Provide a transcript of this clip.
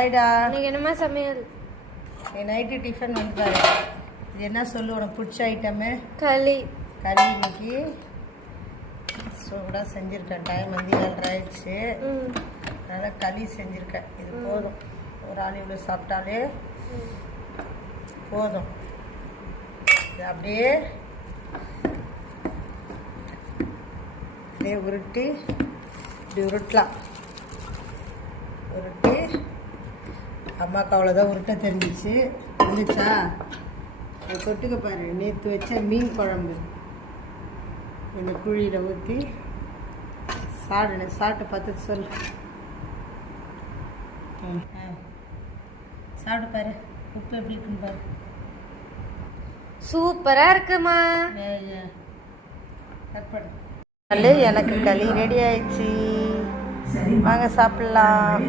ஹாய்டா. இன்னைக்கு என்னமா சமையல்? நைட்டு டிஃபன் வந்து பாரு. இது என்ன சொல்லு உனக்கு பிடிச்ச ஐட்டமு? களி. களி இன்னைக்கு சூடாக செஞ்சுருக்கேன். டைம் வந்து 7:30 ஆயிடுச்சு. அதனால் களி செஞ்சுருக்கேன். இது போதும், ஒரு ஆள் இவ்வளோ சாப்பிட்டாலே போதும். இது அப்படியே உருட்டி இப்படி உருட்டலாம். உருட்டி அம்மாவுக்கு அவ்வளோதான் உருட்ட தெரிஞ்சிச்சு. வந்துச்சா? அது தொட்டுக்க பாரு, நேற்று வச்ச மீன் குழம்பு இந்த குழியில் ஊற்றி சாப்பிட்டு பார்த்து சொல்லு. சாப்பிட்டு பாரு, உப்பு எப்படி இருக்குன்னு பாரு. சூப்பரா இருக்குமா? எனக்கு களி ரெடி ஆயிடுச்சு. வாங்க சாப்பிடலாம்.